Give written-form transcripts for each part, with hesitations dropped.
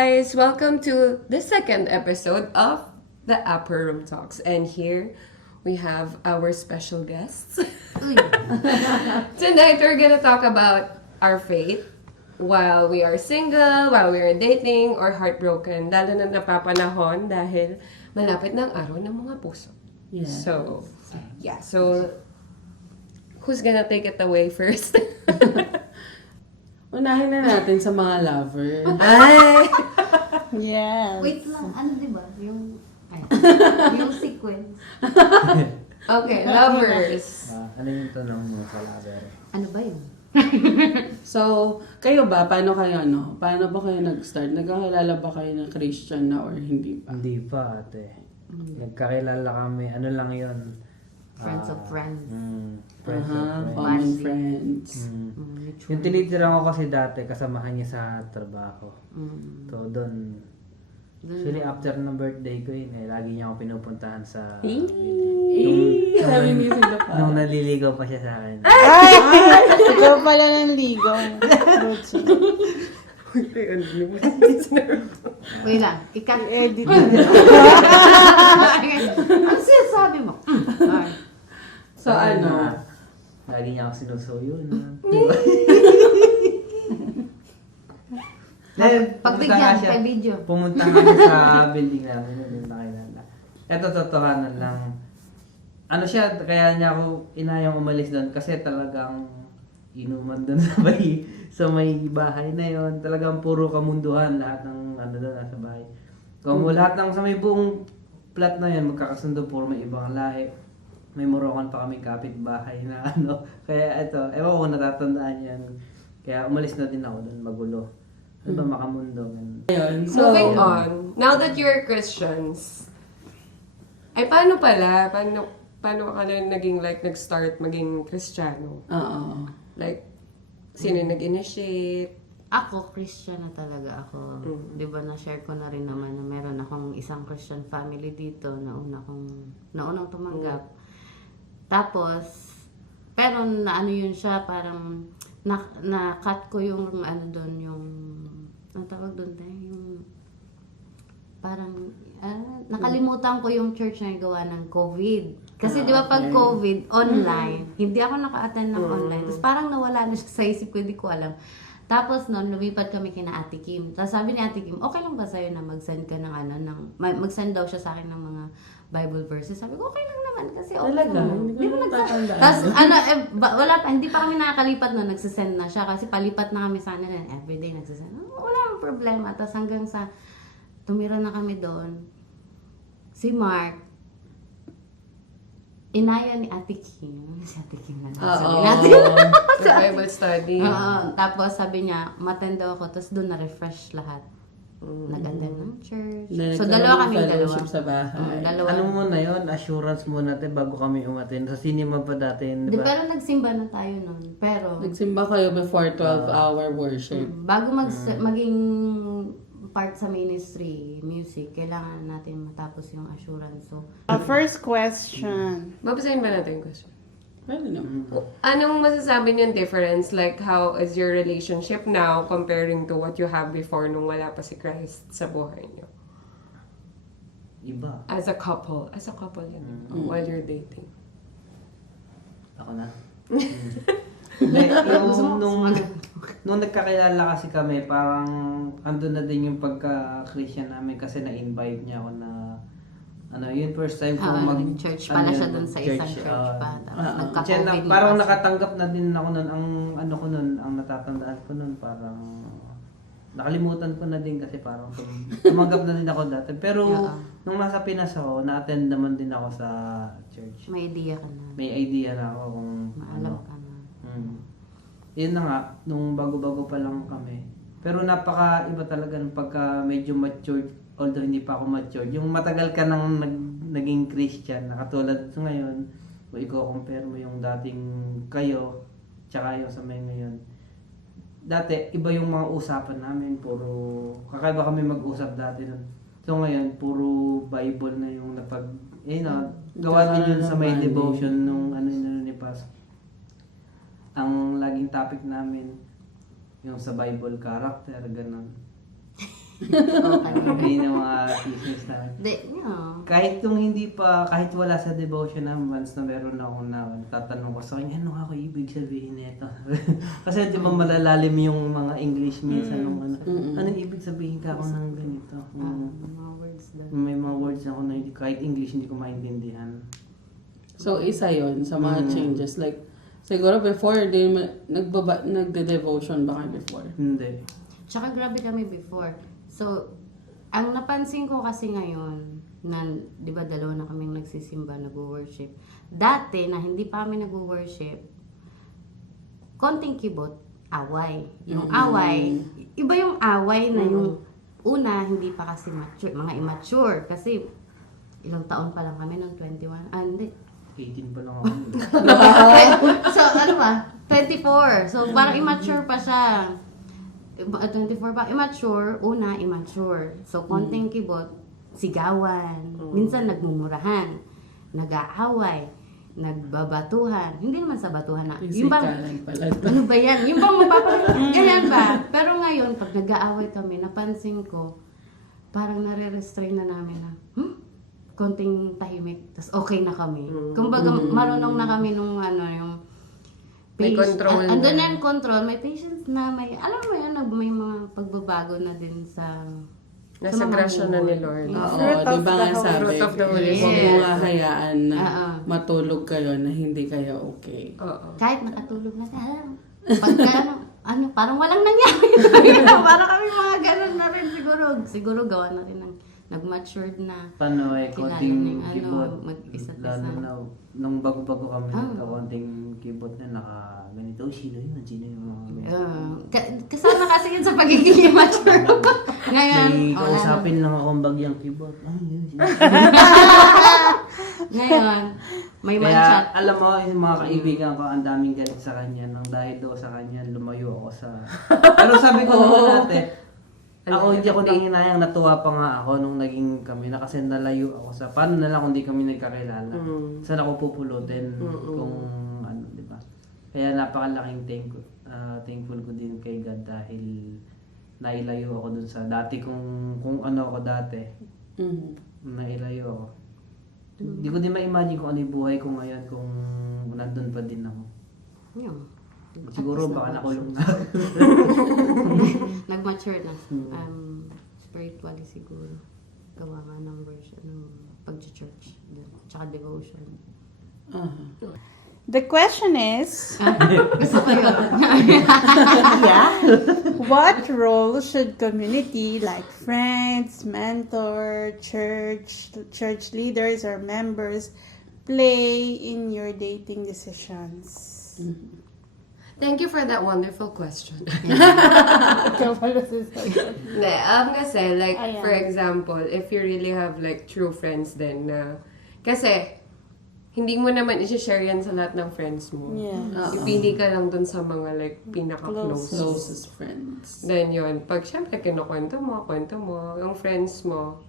guys! Welcome to the second episode of the Upper Room Talks. And here we have our special guests. Tonight we're gonna talk about our faith while we are single, while we are dating, or heartbroken. Lalo na napapanahon dahil malapit na ang araw ng mga puso. Yes. So, who's gonna take it away first? Unahin na natin sa mga lover. Ay! Yes. Wait lang, ano diba? Yung sequence. Okay, lovers. Ano yung tanong mo sa lover? Ano ba yun? So, kayo ba? Paano ba kayo nag-start? Nagkakilala ba kayo ng Christian na or hindi pa? Hindi pa ate. Nagkakilala kami, ano lang yun? Friends of friends. Friends of friends. Common Basi. friends. Yung tinitira ko kasi dati, kasamahan niya sa trabaho. So, doon. Actually, after ng birthday ko yun, lagi niya ako pinupuntahan sa... Sabi ni sila pa. Nung naliligaw pa siya sa akin. Ikaw pala ng ligaw. Wait lang, ikat. Edit. Ano sinasabi mo? Alright. So, ano? Lagi niya ako sinusuyo. Pagbigyan, kay video. Pumunta kami sa building namin, yun yung nakilala. Ito, totohanan lang. Ano siya, kaya niya ako inayang umalis doon kasi talagang inuman doon sa may bahay na yon. Talagang puro kamunduhan lahat ng ano doon nasa bahay. Kung lahat ng sa may buong plot na yan, magkakasundo, puro may ibang lahi. May Moroccan pa kami kapitbahay na ano. Kaya ito, ewan ko natatandaan yan. Kaya umalis na din ako doon, magulo. Ano ba makamundo? Ayun. So, Moving on, now that you're Christians, ay paano pala? Paano ka na naging nag-start maging Kristiyano? Oo. Like, sino yung nag-initiate? Ako, Christian na talaga ako. Di ba na-share ko na rin naman na meron akong isang Christian family dito na unang tumanggap. Tapos, pero naano yun siya, parang na-cut ko yung ano doon, yung ang tawag doon yung parang nakalimutan ko yung church na gawa ng COVID. Kasi di ba pag COVID, online, hindi ako naka-attend ng online. Tapos parang nawala na siya sa isip ko, hindi ko alam. Tapos noon, lumipat kami kina Ate Kim. Tapos sabi ni Ate Kim, okay lang ba sa'yo na mag-send ka ng mag-send daw siya sa akin ng mga Bible verses. Sabi ko, okay lang naman kasi okay Talaga? lang. Hindi ko natatandaan. Tapos wala pa, hindi pa kami nakakalipat noon, nagsisend na siya. Kasi palipat na kami sa kanila, everyday nagsisend. Wala akong problema. Tapos hanggang sa tumira na kami doon, si Mark, inaya ni Ate Kim. Si Ate Kim na sabi natin. The Bible study. Tapos sabi niya, mattend daw ako. Tapos doon na-refresh lahat. Nag-attend ng church. So, dalawa kami fellowship sa bahay. Dalawa. Ano muna yun? Assurance muna natin bago kami umatin. Sa cinema pa dati, di ba? Pero nagsimba na tayo noon. Pero, Nagsimba kayo before 12-hour worship. bago maging part sa ministry, music, kailangan natin matapos yung assurance. So, First question. Babasahin ba natin yung question? Pwede naman. Anong masasabi niyong difference? Like, how is your relationship now comparing to what you have before nung wala pa si Christ sa buhay niyo? Iba. As a couple yun. While you're dating. Ako na. Hindi, nung nagkakilala kasi kami, parang andun na din yung pagka-Christian namin kasi na-invite niya ako na yun first time ko church pala siya dun sa isang church pa. Tapos nagka-COVID parang na kasi. nakatanggap na din ako nun, ang natatandaan ko nun, parang nakalimutan ko na din kasi parang tumanggap na din ako dati. Pero nung nasa Pinas ako, na-attend naman din ako sa church. May idea ka na. May idea na ako kung Maalam ka na. Yun na nga, nung bago-bago pa lang kami. Pero napaka-iba talaga ng pagka medyo matured, although hindi pa ako matured. Yung matagal ka nang naging Christian, na katulad sa ngayon, kung i-compare mo yung dating kayo, tsaka yung sa may ngayon. Dati, iba yung mga usapan namin, kakaiba kami mag-usap dati nun. So ngayon, puro Bible na yung gawa din yun sa may devotion nung ni Pas. Ang laging topic namin, yung sa Bible character, ganun. Okay. Yun yung mga thesis namin. Kahit kung hindi pa, kahit wala sa devotion namin, once na meron ako na tatanong ko sa kanya, ano ako ibig sabihin nito? Kasi di ba malalalim yung mga English minsan nung ano, anong ibig sabihin ka ako ng ganito? Mga words doon. May mga words ako na hindi, kahit English hindi ko maintindihan. So, isa yon sa mga changes. Like, siguro before, nagde-devotion ba kayo before? Hindi. Tsaka grabe kami before. So, ang napansin ko kasi ngayon, na, di ba dalawa na kaming nagsisimba, nag-worship. Dati, na hindi pa kami nag-worship, konting kibot, away. Yung away, iba yung away na yung una, hindi pa kasi mature, mga immature. Kasi, ilang taon pa lang kami, nung 21. Ah, hindi. 18 pa lang ako. So, ano ba? 24. So, parang immature pa siya. 24 pa. Immature. Una, immature. So, konting kibot, sigawan. Minsan, nagmumurahan. Nag-aaway. Nagbabatuhan. Hindi naman sa batuhan na. Yung bang, Isikalan pala. ano ba yan? Yung bang ganyan ba? Pero ngayon, pag nag-aaway kami, napansin ko, parang nare-restrain na namin na, konting tahimik, tas okay na kami. Kumbaga, marunong na kami nung ano, yung May control na. andun na yung control, may patience na, may, alam mo yun, may mga pagbabago na din sa Nasa mga grasya na ni buhay. Lord. Yes. Oo, Fruit di of ba the nga sabi, Fruit of the Holy huwag Spirit. mo nga hayaan na Oo. matulog kayo na hindi kayo okay. Oo. Kahit nakatulog na tayo, pagka ano, parang walang nangyari. Parang kami mga ganun na rin siguro. Siguro gawa na rin ng nag-matured na. Paano eh, Kilala konting ng ano, keyboard. mag-isa't isa. Lalo na, nung bago-bago kami, Ah. konting keyboard na ganito. Oh, sino yun? Sino yung mga ganito? Kasama kasi yun sa pagiging immature. Ngayon, May wala na. kausapin lang akong bagyang keyboard. Ay, yun, sino? Ngayon, may Kaya, man-chat. alam mo, yung mga kaibigan ko, ang daming galit sa kanya. Nang dahil daw sa kanya, lumayo ako sa... Pero sabi ko naman natin, ako hindi ako nanginayang, natuwa pa nga ako nung naging kami na kasi nalayo ako sa... Paano na lang kung di kami nagkakilala? Saan ako pupulutin kung ano, di ba? Kaya napakalaking thankful ko din kay God dahil nailayo ako dun sa dati kung ano ako dati. Nailayo ako. Hindi ko din ma-imagine kung ano yung buhay ko ngayon kung nandun pa din ako. Yun. Siguro Tapos baka nakulong na. Nag-mature na. Spiritually siguro. Gawa nga ng version ng pag-church. Tsaka devotion. The question is, Gusto ko yun. what role should community like friends, mentor, church leaders or members play in your dating decisions? Thank you for that wonderful question. Ikaw pala si Sayon. Hindi, kasi like, Ayan. for example, if you really have like true friends then kasi, hindi mo naman i-share yan sa lahat ng friends mo. Yeah. Ipili ka lang dun sa mga like pinaka-close. Closest friends. Then yun, pag syempre kinukwento mo, yung friends mo,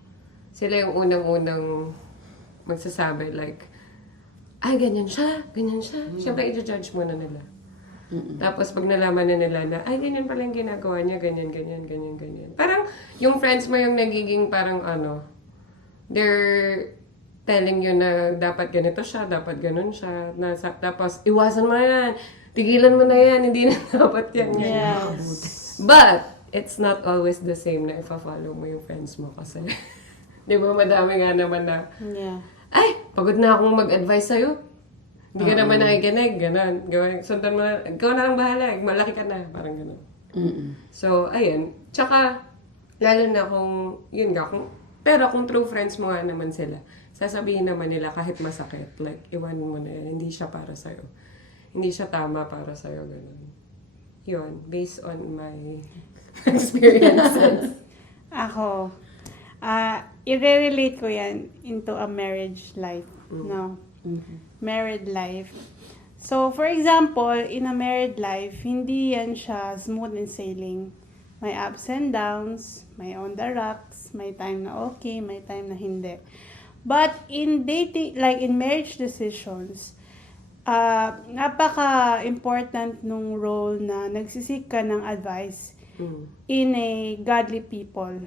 sila yung unang-unang magsasabi like, ay, ganyan siya. Syempre, i-judge mo na nila. Tapos pag nalaman na nila na, ay, ganyan pala yung ginagawa niya, ganyan. Parang, yung friends mo yung nagiging parang ano, they're telling you na dapat ganito siya, dapat ganun siya. Tapos, iwasan mo na yan. Tigilan mo na yan. Hindi na dapat yan. Yes. But, it's not always the same na ifa-follow mo yung friends mo kasi. Di ba, madami nga naman na, Yeah. ay, pagod na akong mag-advise sa'yo. Hindi ka naman nakikinig, gano'n. Sundan mo na, ikaw na lang bahala, malaki ka na, parang gano'n. So, ayun. Tsaka, lalo na kung, yun nga, pero kung true friends mo nga naman sila, sasabihin naman nila kahit masakit, like, iwan mo na yan, hindi siya para sa'yo. Hindi siya tama para sa'yo, gano'n. Yun, based on my experiences. Ako, i-relate ko yan into a marriage life. No? Married life. So, for example, in a married life, hindi yan siya smooth and sailing. May ups and downs, may on the rocks, may time na okay, may time na hindi. But in dating, like in marriage decisions, napaka-important nung role na nagsisik ka ng advice in a godly people,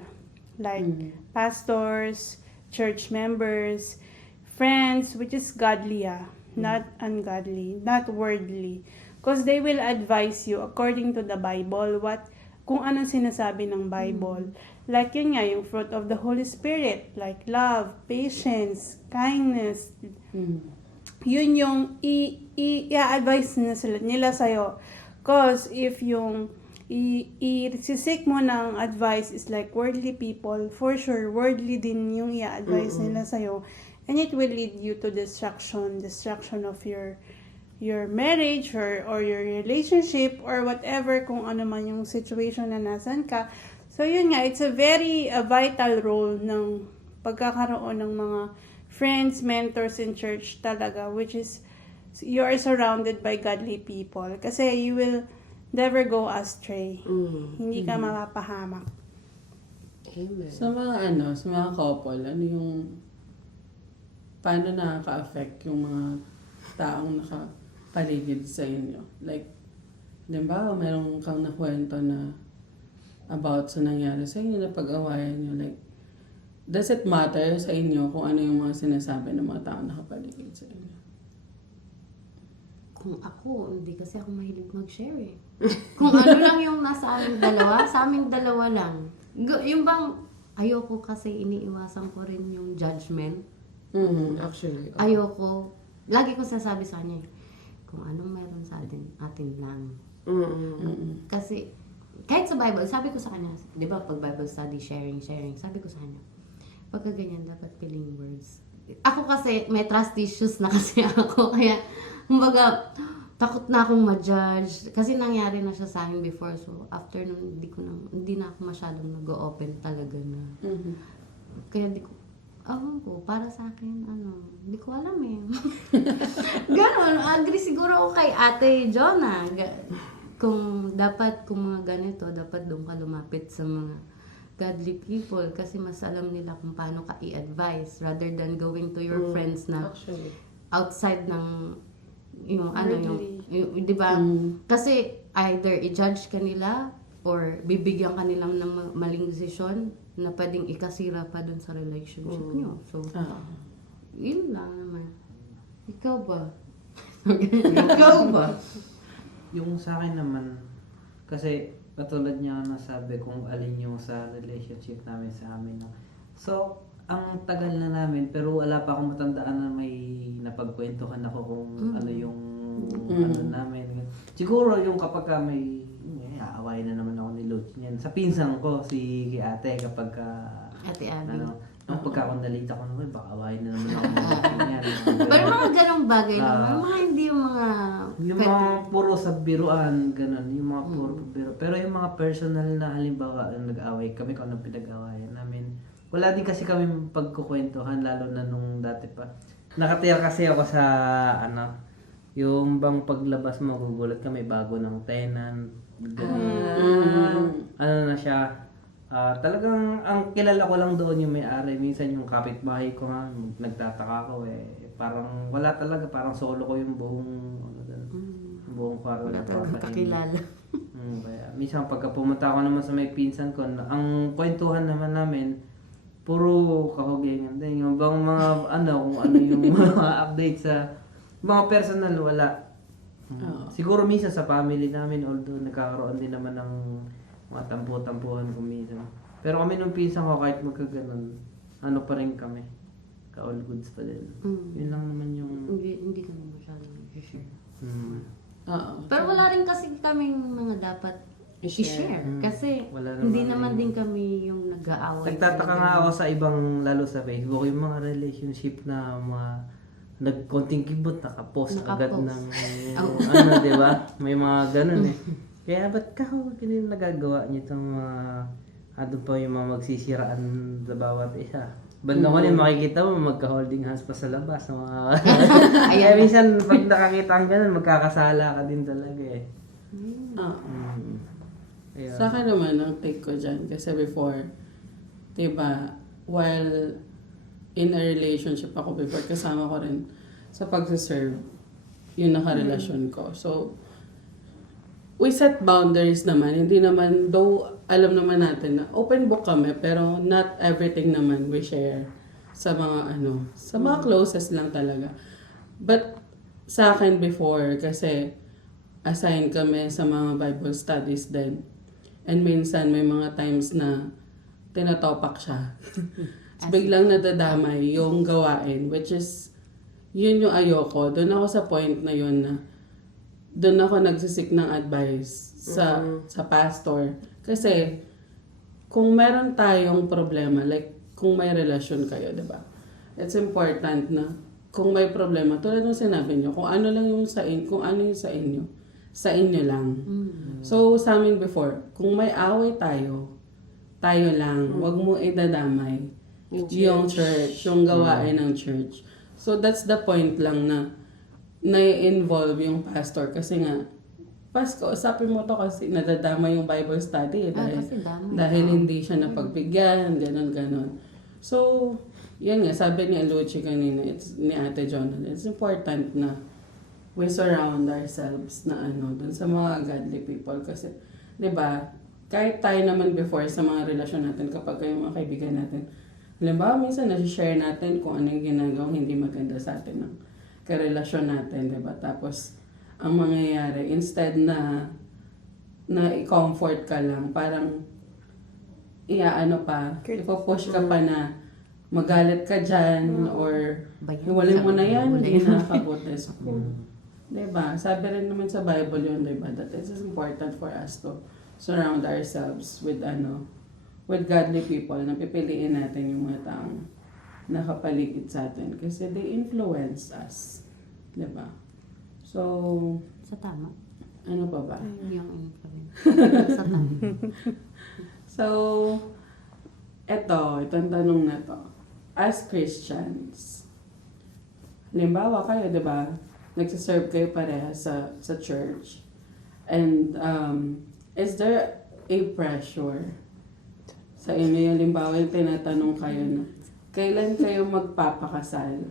like pastors, church members, friends, which is godly, not ungodly, not worldly. Because they will advise you according to the Bible, kung anong sinasabi ng Bible. Like yun nga, yung fruit of the Holy Spirit, like love, patience, kindness. Yun yung i-advise nila sa'yo. Because if yung i-seek mo ng advice is like worldly people, for sure, worldly din yung i-advise nila sa'yo. And it will lead you to destruction of your marriage or your relationship or whatever, kung ano man yung situation na nasan ka. So yun nga, it's a very vital role ng pagkakaroon ng mga friends, mentors in church talaga, which is you are surrounded by godly people. Kasi you will never go astray. Hindi ka mapapahamak. Amen. Sa mga couple, paano nakaka-affect yung mga taong nakapaligid sa inyo? Like, di ba, meron kang nakwento na about sa nangyari sa inyo na pag-awayan nyo, like, does it matter sa inyo kung ano yung mga sinasabi ng mga taong nakapaligid sa inyo? Kung ako, hindi kasi ako mahilig mag-share eh. Kung ano lang yung nasa aming dalawa, sa aming dalawa lang. Yung bang, ayoko kasi iniiwasan ko rin yung judgment. Actually. Ayoko, lagi ko sasabi sa kanya, kung anong meron sa atin lang. Kasi, kahit sa Bible, sabi ko sa kanya, di ba, pag Bible study, sharing, sabi ko sa kanya, pagka ganyan, dapat piling words. Ako kasi, may trust issues na kasi ako, kaya, kumbaga, takot na akong ma-judge. Kasi nangyari na siya sa akin before, so, after nun, hindi na ako masyadong nag-open talaga na. Kaya para sa akin, hindi ko alam eh. Ganon, agree siguro ako kay Ate Jonah. Kung mga ganito, dapat doon ka lumapit sa mga godly people kasi mas alam nila kung paano ka i-advise rather than going to your friends na Actually. outside ng di ba? Kasi either i-judge ka nila or bibigyan ka nilang ng maling desisyon na pwedeng ikasira pa dun sa relationship nyo. So, yun lang naman. Ikaw ba? Ikaw ba? Yung sa akin naman, kasi katulad niya nasabi kung alin yung sa relationship namin sa amin. No? So, ang tagal na namin, pero wala pa akong matandaan na may napagkwentuhan ako kung ano yung ano namin. Siguro yung kapag may aawayin na naman ako ni Lutz niyan. Sa pinsan ko, si Ate, kapag Ate Abby. pagka ako nalita ko naman, baka awayin na naman ako niyan. Pero mga ganong bagay lang, mga hindi yung mga... Yung mga puro sa biruan, ganun. Yung mga puro biro. Pero yung mga personal na halimbawa, nag-away kami, kung anong pinag-awayan namin. Wala din kasi kami pagkukwentuhan, lalo na nung dati pa. Nakatira kasi ako sa, yung bang paglabas mo, gugulat ka, may bago ng tenant. Ano na siya, talagang ang kilala ko lang doon yung may-ari. Minsan yung kapitbahay ko nga, nagtataka ko parang wala talaga, parang solo ko yung buong buong kwarto na kakilala. Kaya minsan pagka pumunta ako naman sa may pinsan ko, ang kwentuhan naman namin puro kahugingan din. Yung bang mga kung ano yung mga update sa mga personal, wala. Siguro minsan sa family namin, although nagkakaroon din naman ng mga tampo-tampuhan kung minsan. Pero kami nung pinsan ko, kahit magkaganon, pa rin kami. Ka-all goods pa din. Yun lang naman yung... Hindi kami masyadong i-share. Pero wala rin kasi kaming mga dapat i-share. Kasi Wala hindi naman naman din kami yung nag-aaway. Nagtataka nga ako sa ibang, lalo sa Facebook, yung mga relationship na mga nagkonting kibot, nakapost agad ng di ba? May mga ganun Kaya ba't ganun nagagawa niyo itong doon pa yung mga magsisiraan sa bawat isa. Banda ko rin makikita mo, magka-holding hands pa sa labas. Kaya minsan, pag nakakita ang ganun, magkakasala ka din talaga Sa akin naman, ang take ko dyan, kasi before, diba, while in a relationship ako before, kasama ko rin sa pag-serve yung nakarelasyon ko. So, we set boundaries naman. Hindi naman, though alam naman natin na open book kami, pero not everything naman we share sa mga sa mga closest lang talaga. But sa akin before, kasi assign kami sa mga Bible studies din. And minsan may mga times na tinatopak siya. Tapos biglang nadadamay yung gawain, which is, yun yung ayoko. Doon ako sa point na yun na doon ako nagsisik ng advice sa pastor. Kasi, kung meron tayong problema, like, kung may relasyon kayo, di ba? It's important na, kung may problema, tulad ng sinabi nyo, kung ano lang yung kung ano yung sa inyo lang. So, sa amin before, kung may away tayo lang, wag mo idadamay yung church, yung gawain ng church. So, that's the point lang na na-involve yung pastor kasi nga, Pasko, usapin mo to kasi nadadama yung Bible study kasi dami. dahil hindi siya napagbigyan, ganon. So, yan nga, sabi ni Aluchi kanina, ni Ate Jonah, it's important na we surround ourselves na dun sa mga godly people kasi, di ba, kahit tayo naman before sa mga relasyon natin kapag kayo mga kaibigan natin, halimbawa, minsan nasi-share natin kung ano yung ginagawang hindi maganda sa atin ng karelasyon natin, di ba? Tapos, ang mangyayari, instead na i-comfort ka lang, parang ipo-push ka pa na magalit ka dyan, or hiwalay mo na yan, hindi nakakabuti. Diba? Sabi rin naman sa Bible yun, diba? That it is important for us to surround ourselves with godly people, na pipiliin natin yung mga taong nakapaligid sa atin kasi they influence us. Diba? So, Sa tama. ano pa ba? Yung influence. Sa tama. So, itong tanong na to. As Christians, halimbawa kayo, di ba, nagsiserve kayo pareha sa church. And, is there a pressure sa inyo? Halimbawa, yung tinatanong kayo na, kailan kayo magpapakasal?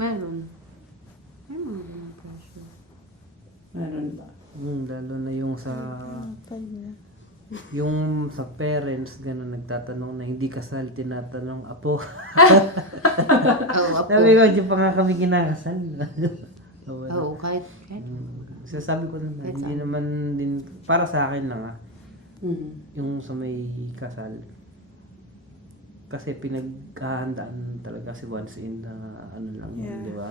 Meron. Meron pressure. Meron ba? Lalo na yung sa parents, gano'n, nagtatanong na hindi kasal, tinatanong, apo. Oo, apo. Sabi ko, di pa nga kami kinakasal. Oo, kahit. Sasabi ko na, Kahit hindi saan. naman din, para sa akin lang Mhm. yung sa may kasal. Kasi pinaghahandaan talaga si once in lang yun, Yeah. di ba?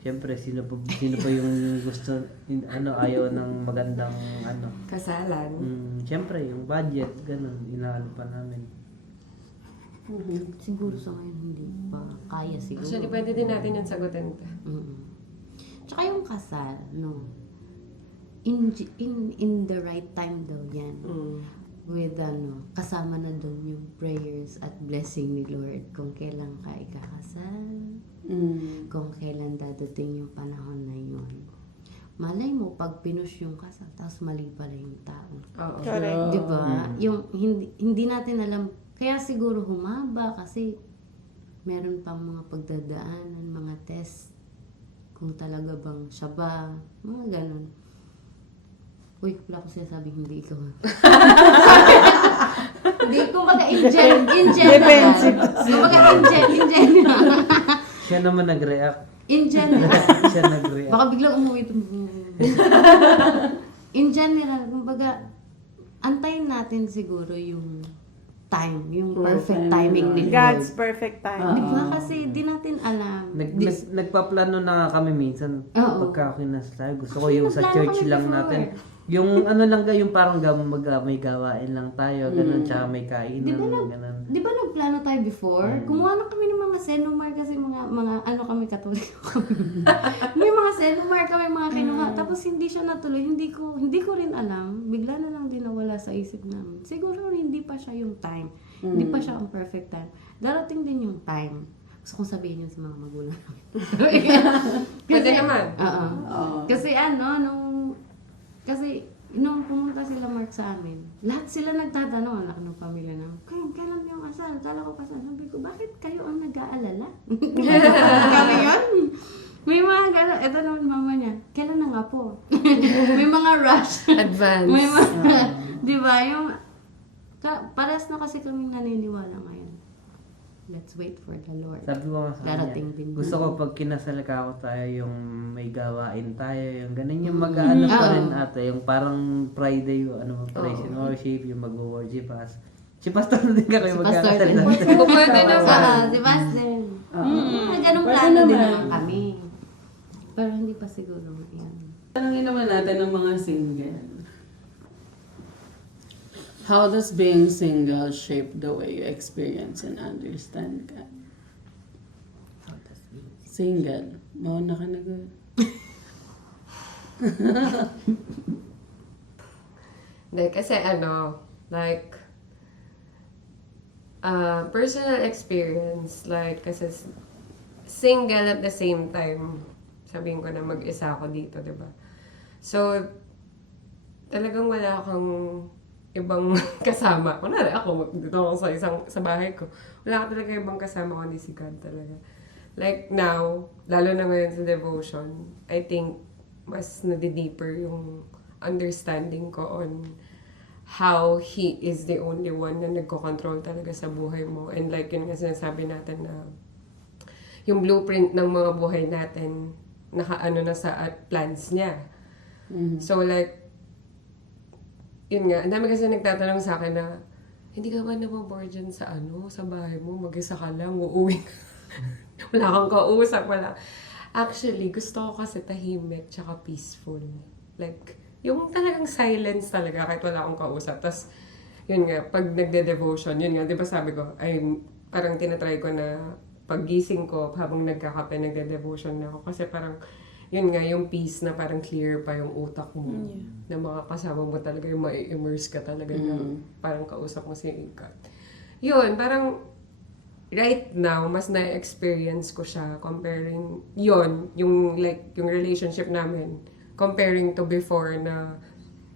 Siyempre, sino pa yung gusto, ayaw ng magandang Kasalan. Siyempre, yung budget, ganun, inaano pa namin. Siguro sa ngayon hindi pa kaya siguro. Actually, pwede din natin yung sagutin. Tsaka yung kasal, no? In the right time daw yan. With kasama na doon yung prayers at blessing ni Lord kung kailan ka ikakasal, kung kailan dadating yung panahon na yun. Malay mo, pag pinush yung kasal, tapos mali pala yung tao. Oo. Correct. Di ba? Yung hindi natin alam, kaya siguro humaba kasi meron pang mga pagdadaanan, mga test, kung talaga bang siya ba, mga ganun. Uy, wala ko sinasabing hindi ikaw. Hindi, kumbaga in general. Defensive. Kumbaga in general. Siya naman nag-react. In general. Siya nag-react. Baka biglang umuwi ito. In general, kumbaga, antayin natin siguro yung time, yung perfect timing ni Lord. God's perfect time. Di ba? Kasi di natin alam. Nagpaplano na kami minsan. Oo. Pagka kinasal, gusto ko yung sa Nagplano church kami lang before. natin. Yung lang yung parang may gawain lang tayo, ganun, tsaka may kainan, Di ba ganun. Di ba nagplano tayo before? Kumuha na kami ng mga senomar kasi mga kami katoliko kami. May mga senomar kami mga kinuha. Tapos hindi siya natuloy. Hindi ko rin alam. Bigla na lang din nawala sa isip namin. Siguro hindi pa siya yung time. Hindi pa siya ang perfect time. Darating din yung time. Gusto kong sabihin yun sa mga magulang namin. Pwede naman. Oo. Kasi nung pumunta sila Mark sa amin, lahat sila nagtatanong, anak ng pamilya namin, kailan yung kasal? Kala ko kasal. Sabi ko, bakit kayo ang nag-aalala? Kami yun? May mga gano'n. Ito naman mama niya. Kailan na nga po? May mga rush. Advance. May mga, di ba? Yung, paras na kasi kaming naniniwala ngayon. Let's wait for the Lord. Sabi ko nga sa Darating din. kanya, gusto ko pag kinasal ka ako tayo, yung may gawain tayo, yung ganun yung mag-ano pa rin ate, yung parang Friday, yung ano, praise and worship, yung mag-worship us. Si Pastor na din ka kayo Si Pastor magkakasal din. natin. Pwede naman. Si Pastor. Ganong Pwede plano din naman. naman kami. Pero hindi pa siguro yan. Tanungin naman natin ng mga single. How does being single shape the way you experience and understand God? Single. Mauna ka na good. Hindi, kasi like, personal experience, like, kasi single at the same time, sabihin ko na mag-isa ako dito, di ba? So, talagang wala kang ibang kasama. Kunwari ako, dito ako sa bahay ko. Wala ka talaga ibang kasama kundi si God talaga. Like now, lalo na ngayon sa devotion, I think mas nadi-deeper yung understanding ko on how He is the only one na nagko-control talaga sa buhay mo. And like yun nga sinasabi natin na yung blueprint ng mga buhay natin, nakaano na sa plans niya. So like, yun nga, ang dami kasi nagtatanong sa akin na, hindi ka ba nababoard dyan sa sa bahay mo, mag-isa ka lang, uuwi ka. Wala kang kausap, wala. Actually, gusto ko kasi tahimik, tsaka peaceful. Like, yung talagang silence talaga, kahit wala akong kausap. Tapos, yun nga, pag nagde-devotion, yun nga, di ba sabi ko, ay, parang tinatry ko na paggising ko, habang nagkakape, nagde-devotion na ako. Kasi parang, yun nga, yung peace na parang clear pa yung utak mo. Na makakasama mo talaga, yung ma-immerse ka talaga na parang kausap mo si God. Yun, parang right now, mas na-experience ko siya comparing yun, yung like, yung relationship namin, comparing to before na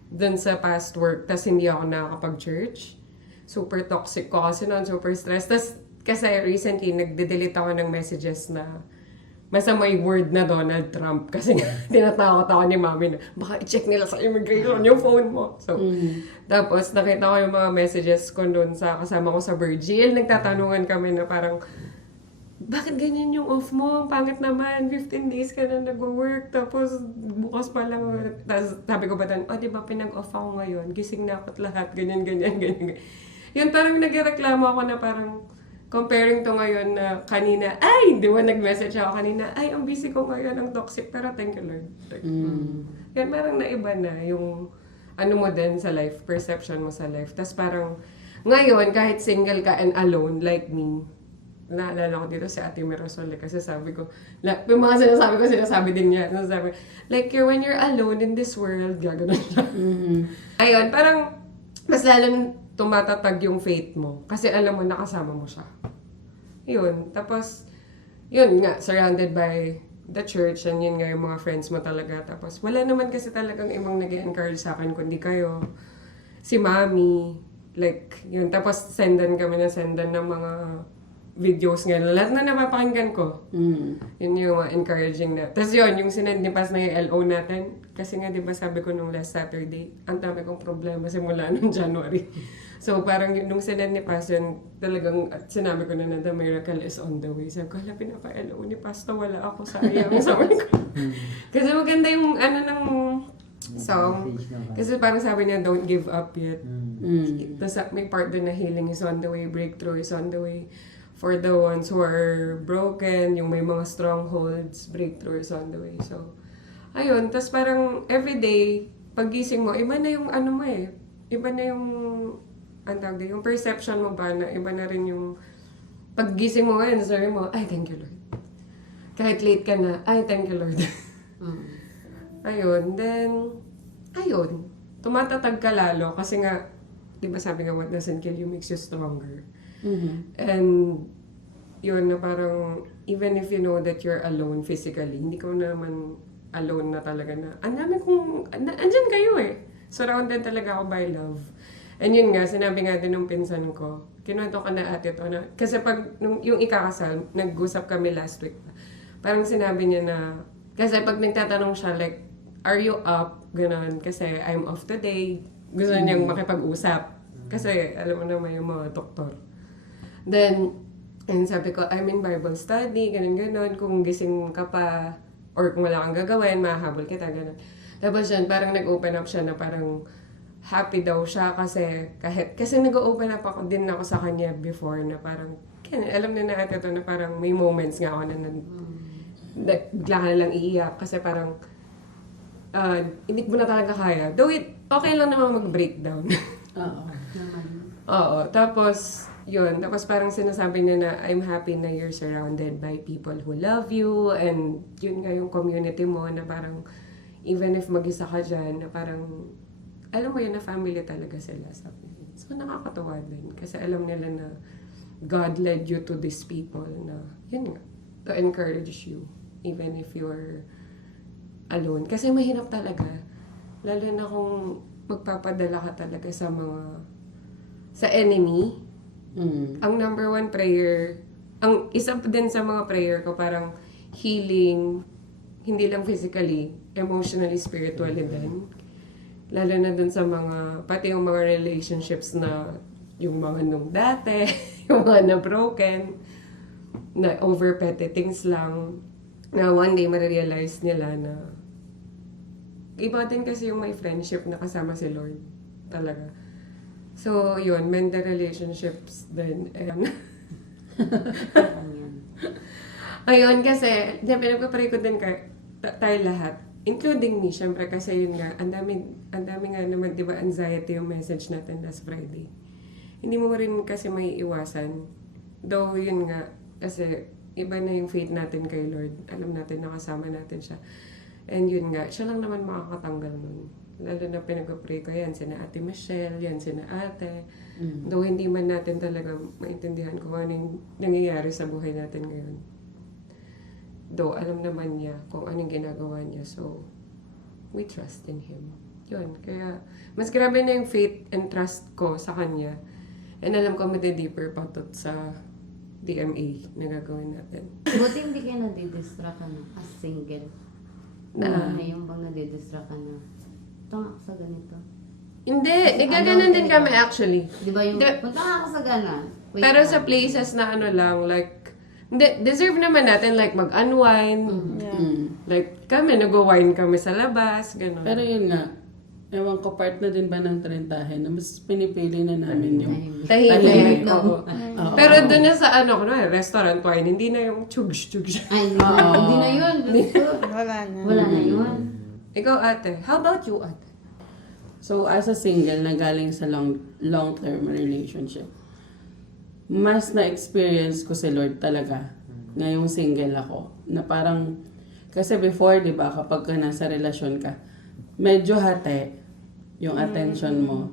dun sa past work, tas hindi ako nakakapag-church. Super toxic ko kasi noon, super stressed. Tas kasi recently, nagde-delete ako ng messages na basta may word na Donald Trump kasi nga tinatakot ako ni mami na baka i-check nila sa immigration yung phone mo. So, tapos nakita ko yung mga messages ko doon sa kasama ko sa Virgil. Nagtatanungan kami na parang, bakit ganyan yung off mo? Ang pangit naman, 15 days ka na nag-work, tapos bukas pa lang. Tapos sabi ko ba doon, di ba pinag-off ako ngayon? Gising na ako't lahat, ganyan. Yun parang nagreklamo ako na parang, comparing to ngayon na kanina, di ba nag-message ako kanina, ang busy ko ngayon, ang toxic, pero thank you Lord. Like, yan parang naiba na yung ano mo din sa life, perception mo sa life. Tapos parang, ngayon, kahit single ka and alone, like me, naalala ko dito si Ate Mirasol, kasi sabi ko, yung mga sinasabi din niya, sabi, like, when you're alone in this world, gaganon siya. Ayun, parang, mas lalo tumatatag yung faith mo. Kasi alam mo, nakasama mo siya. Yun. Tapos, yun nga, surrounded by the church, and yun nga yung mga friends mo talaga. Tapos, wala naman kasi talagang ibang nag-encourage sa akin, kundi kayo. Si Mami, like, yun. Tapos, sendan ng mga videos nga. Lahat na napapakinggan ko. Yun yung mga encouraging na. Tapos yun, yung sinend ni Pas na yung LO natin. Kasi nga, di ba sabi ko nung last Saturday, ang dami kong problema simula nung January. So parang nung sinend ni Pas yun, talagang sinabi ko na the miracle is on the way. Sabi ko, hala, pinapa-LO ni Pas to, wala ako, sayang. Sabi ko. Kasi maganda yung ng song. Kasi parang sabi niya, don't give up yet. Tapos may part doon na healing is on the way, breakthrough is on the way. For the ones who are broken, yung may mga strongholds, breakthrough is on the way. So, ayun. Tapos parang everyday, paggising mo, iba na yung ano mo eh. Iba na yung, yung perception mo ba na iba na rin yung paggising mo ngayon, sabi mo, thank you Lord. Kahit late ka na, thank you Lord. Ayun. Then, tumatatag ka lalo kasi nga, di ba sabi nga, what doesn't kill you makes you stronger. And yun na parang, even if you know that you're alone physically, hindi ko naman alone na talaga na, andyan kayo eh. Surrounded talaga ako by love. And yun nga, sinabi nga din nung pinsan ko, kinuwento ka na ate to na, kasi pag yung ikakasal, nag-usap kami last week, parang sinabi niya na, kasi pag nagtatanong siya, like, are you up? Ganon. Kasi I'm off today. Gusto niyang makipag-usap. Kasi, alam mo naman yung mga doktor. Then, and sabi ko, I'm in Bible study, ganon-ganon. Kung gising ka pa, or kung wala kang gagawin, mahahabol kita, ganon. Tapos yun, parang nag-open up siya na parang happy daw siya kasi nag-open up ako din ako sa kanya before na parang, alam na ate to na parang may moments nga ako na bigla ka na lang iiyak kasi parang hindi mo na talaga kaya. Though okay lang naman mag-breakdown. Oo. Naman. Oo. Tapos, yun. Tapos parang sinasabi niya na I'm happy na you're surrounded by people who love you and yun nga yung community mo na parang even if mag-isa ka dyan, na parang alam mo yun na family talaga sila. Sabi niya. So nakakatawa din kasi alam nila na God led you to these people na yun nga, to encourage you even if you're alone. Kasi mahirap talaga. Lalo na kung magpapadala ka talaga sa enemy. Ang number one prayer, ang isa din sa mga prayer ko, parang healing, hindi lang physically, emotionally, spiritually din. Lalo na dun sa pati yung mga relationships na, yung mga nung dati, yung mga na broken, na over petty things lang, na one day marirealize nila na iba din kasi yung may friendship na kasama si Lord. Talaga. So, yun, mend the relationships din. Ayun, kasi, pinagpapray ko din tayo lahat. Including me, syempre, kasi yun nga, ang dami nga naman, di ba, anxiety yung message natin last Friday. Hindi mo rin kasi may iwasan. Though, yun nga, kasi iba na yung faith natin kay Lord. Alam natin, nakasama natin siya. And yun nga, siya lang naman makakatanggal nun. Lalo na pinag-pray ko yan, sina Ate Michelle, yan sina Ate. Though hindi man natin talaga maintindihan kung ano yung nangyayari sa buhay natin ngayon. Though alam naman niya kung anong ginagawa niya. So, we trust in Him. Yun, kaya mas grabe na yung faith and trust ko sa Kanya. And alam ko madi-deeper pa to sa DMA na gagawin natin. Buti hindi kayo nadidistract as single. Ngayon bang nadidistract ka na? Punta ako sa ganito. Hindi, nagaganon din kami actually. Di ba yung, punta nga ako sa gana. Wait Pero lang. sa places na ano lang, like, hindi, deserve naman natin like mag-unwind. Like, kami, nag-wine kami sa labas, gano'n. Pero yun nga, ewan ko, part na din ba ng trentahe na mas pinipili na namin yung Tahimik. Tahimik. Oo. Pero doon na sa ano, restaurant wine, hindi na yung chugs-chugs. Ay, hindi na yun. Wala na. Wala na yun. Ikaw ate, how about you ate? So, as a single na galing sa long-term relationship, mas na-experience ko si Lord talaga ngayong single ako. Na parang, kasi before, di ba, kapag ka nasa relasyon ka, medyo hati yung attention mo.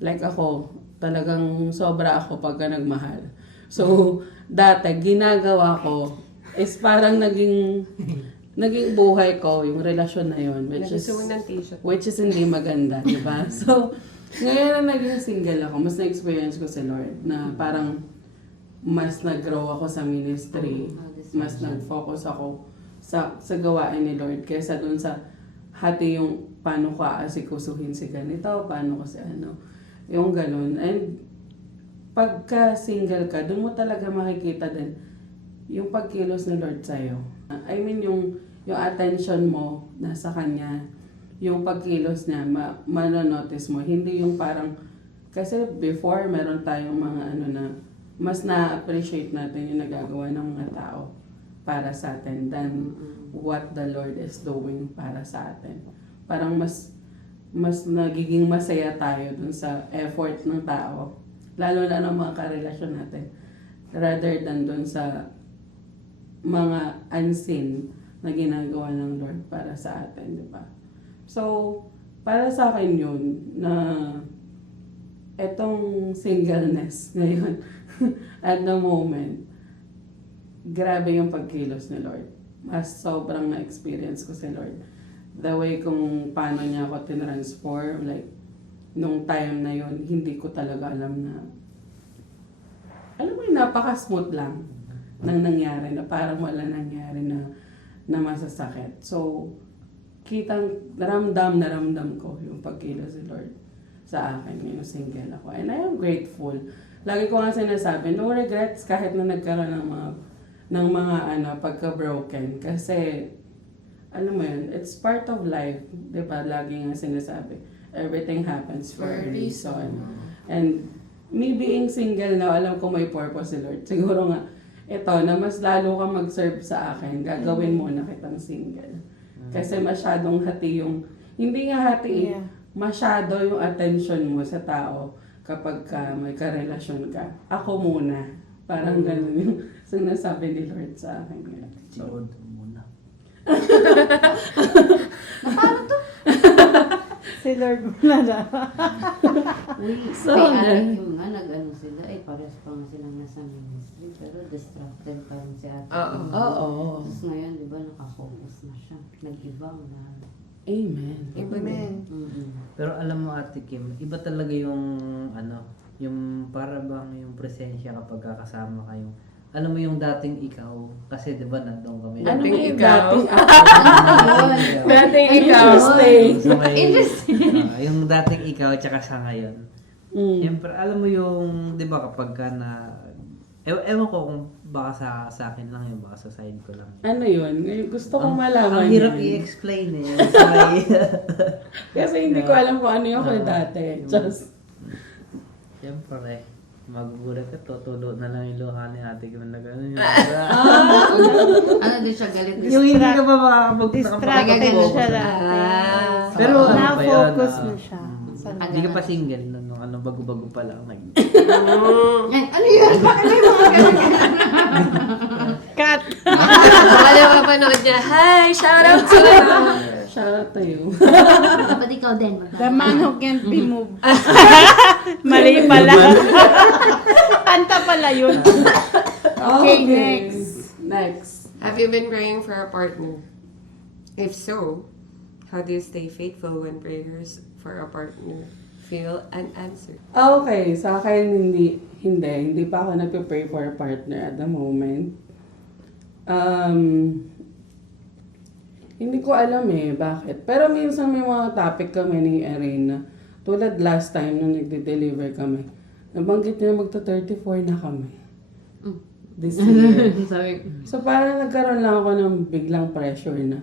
Like ako, talagang sobra ako pagka nagmahal. So, dati, ginagawa ko is parang naging buhay ko yung relasyon na yun, Nagustuhan ng t-shirt. which is hindi maganda, di ba? So, ngayon na naging single ako, mas na-experience ko si Lord na parang mas nag-grow ako sa ministry, mas nag-focus ako sa gawain ni Lord kaysa dun sa hati yung paano ko aasikusuhin si ganito, paano ko si ano, yung ganun. And pagka single ka, dun mo talaga makikita din yung pagkilos ni Lord sa'yo. I mean, yung attention mo nasa Kanya, yung pagkilos niya, manonotice mo. Hindi yung parang, kasi before, meron tayong mga ano na, mas na-appreciate natin yung nagagawa ng mga tao para sa atin than what the Lord is doing para sa atin. Parang mas nagiging masaya tayo dun sa effort ng tao, lalo na ng mga karelasyon natin, rather than dun sa mga unseen na ginagawa ng Lord para sa atin, di ba? So, para sa akin yun, na etong singleness ngayon, at the moment, grabe yung pagkilos ni Lord. Mas sobrang na-experience ko si Lord. The way kung paano niya ako tinransform, like, nung time na yun, hindi ko talaga alam na, alam mo yung napaka-smooth lang nang nangyari, na parang wala nangyari na na masasakit. So, ramdam na ramdam ko yung pagkilos ni Lord sa akin ngayon single ako. And I am grateful. Lagi ko nga sinasabi, no regrets kahit na nagkaroon ng mga pagka-broken. Kasi, alam mo yun, it's part of life. Diba? Lagi nga sinasabi, everything happens for a reason. And me being single now, alam ko may purpose si Lord. Siguro nga, ito, na mas lalo ka mag-serve sa akin, gagawin mo na kitang single. Kasi masyadong hati yung, hindi nga hati, masyado yung attention mo sa tao kapag may karelasyon ka. Ako muna. Parang ganun yung sinasabi ni Lord sa akin. So, muna. Si Lord muna na. Uy, So, kay Ate Kim nga, nag-ano sila, parehas pa nga silang nasa ministry, pero distracted pa rin si Ate Kim. Oo. Tapos ngayon, di ba, nakafocus na siya. Nag-ibang na. Amen. Amen. Pero alam mo Ate Kim, iba talaga yung yung para bang yung presensya kapag kakasama kayo. Alam mo yung dating ikaw, kasi 'di ba nandoon kami. Ano Dating yung ikaw? dating ako? Dating ikaw. So, yung dating ikaw tsaka sa ngayon. Siyempre, alam mo yung, 'di ba kapag ka na ewan ko kung baka sa akin lang yun, baka sa side ko lang. Ano yun? Gusto kong malaman Ang hirap yan. i-explain eh. Sorry. Kasi hindi ko alam kung ano yung ako dati. Just, Siyempre, magugulat ka, tutulo na lang yung luha ni ate ko na gano'n yun. Ano din siya, galit na Yung hindi ka pa Distracted siya dati. Pero ano pa yun? Na-focus na siya. Hindi ka pa single, bago-bago pa lang. Yan, ano yun? Bakit may mga ganun? Cut! Baka mapanood niya, hi! Shout out to you! shout out to you. Dapat ikaw din. The man who can't be moved. Mali pala. Kanta pala yun. Okay, Next. Have you been praying for a partner? If so, how do you stay faithful when prayers for a partner feel unanswered? Okay, sa akin hindi pa ako nagpe-pray for a partner at the moment. Hindi ko alam bakit. Pero minsan may mga topic kami ni Arena. Tulad last time nung nagde-deliver kami. Nabanggit niya magta-34 na kami. This year. Sabi, So parang nagkaroon lang ako ng biglang pressure na,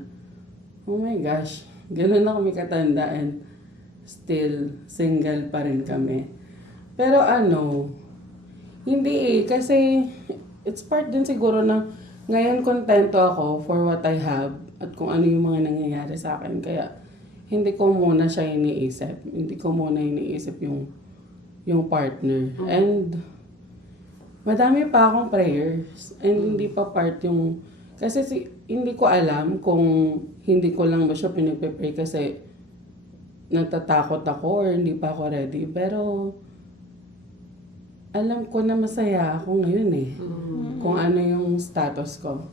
oh my gosh, gano'n na kami katanda and still single pa rin kami. Pero hindi kasi it's part din siguro na ngayon kontento ako for what I have at kung ano yung mga nangyayari sa akin. Kaya hindi ko muna siya iniisip. Hindi ko muna iniisip yung partner. And madami pa akong prayers and hindi pa part yung kasi hindi ko alam kung hindi ko lang ba siya pinagpe-pray kasi natatakot ako or hindi pa ako ready. Pero alam ko na masaya ako ngayon kung ano yung status ko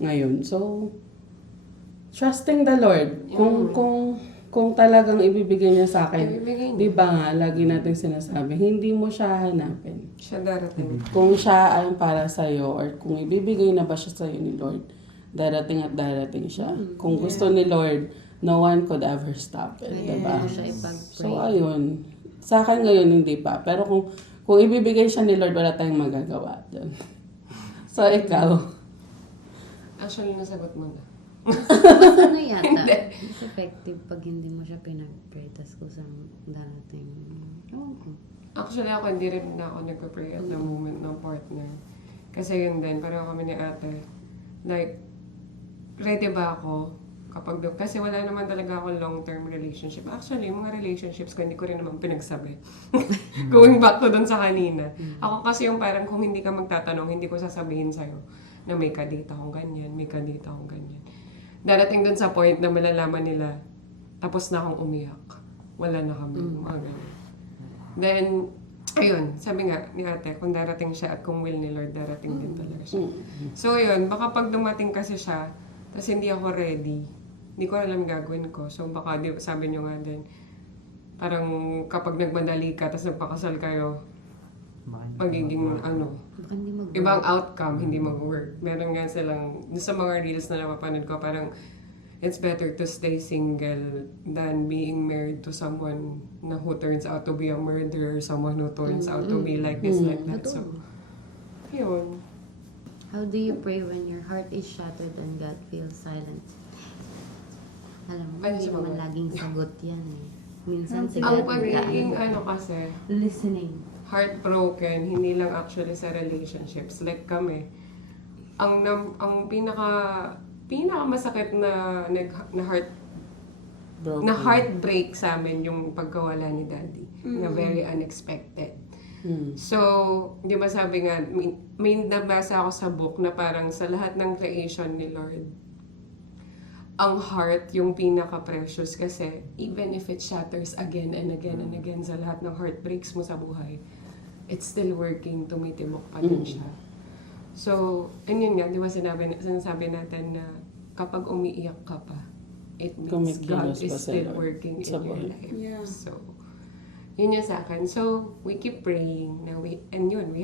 ngayon. So, trusting the Lord. Kung talagang ibibigay niya sa akin, Ibibigay niya. di ba nga, lagi natin sinasabi, hindi mo siya hanapin. Siya darating. Kung siya ay para sa'yo or kung ibibigay na ba siya sa'yo ni Lord, darating at darating siya. Kung gusto ni Lord, no one could ever stop it, diba? mo siya ipag-pray. So, ayun. Sa akin ngayon, hindi pa. Pero kung ibibigay siya ni Lord, wala tayong magagawa dyan. So, ikaw. Actually, nasagot mo na. mas ano yata, mas effective pag hindi mo siya pinag-pray, tas kusang darating. Ewan ko. Actually, ako hindi rin na ako nagpa-pray at the moment ng partner. Kasi yun din, pareho kami ni ate. Like, ready ba ako? Kasi wala naman talaga ako long-term relationship. Actually, yung mga relationships ko, hindi ko rin naman pinagsabi. Going back to dun sa kanina. Ako kasi yung parang kung hindi ka magtatanong, hindi ko sasabihin sa'yo na may kadate akong ganyan, may kadate akong ganyan. Darating dun sa point na malalaman nila, tapos na akong umiyak. Wala na kami, mga ganyan. Then, ayun, sabi nga ni ate, kung darating siya at kung will ni Lord, darating din talaga siya. So, yun, baka pag dumating kasi siya, tapos hindi ako ready, hindi ko alam gagawin ko. So, baka, sabi nyo nga din, parang kapag nagmadali ka, tapos nagpakasal kayo, magiging ano, Baka hindi mag- ibang outcome, hindi mag-work. Meron nga silang, sa mga reels na napapanood ko, parang it's better to stay single than being married to someone na who turns out to be a murderer, someone who turns out to be like this, like that. So, yun. How do you pray when your heart is shattered and God feels silent? Alam mo, Ay, hindi sa naman mga- laging sagot yan eh. Minsan si Ang God pagiging nagkaan. ano kasi, Listening. heartbroken, hindi lang actually sa relationships. Like kami, ang pinaka masakit na Broken. heartbreak sa amin yung pagkawala ni Daddy. Na very unexpected. So, di ba sabi nga, may nabasa ako sa book na parang sa lahat ng creation ni Lord, ang heart yung pinaka-precious kasi even if it shatters again and again and again sa lahat ng heartbreaks mo sa buhay, it's still working, tumitibok pa din siya. So, yun nga, di ba sinasabi natin na kapag umiiyak ka pa, it means God Kumikilos is pa sa still Lord working in sa your buhay. life. Yeah. So, yun yung sa akin. So, we keep praying na we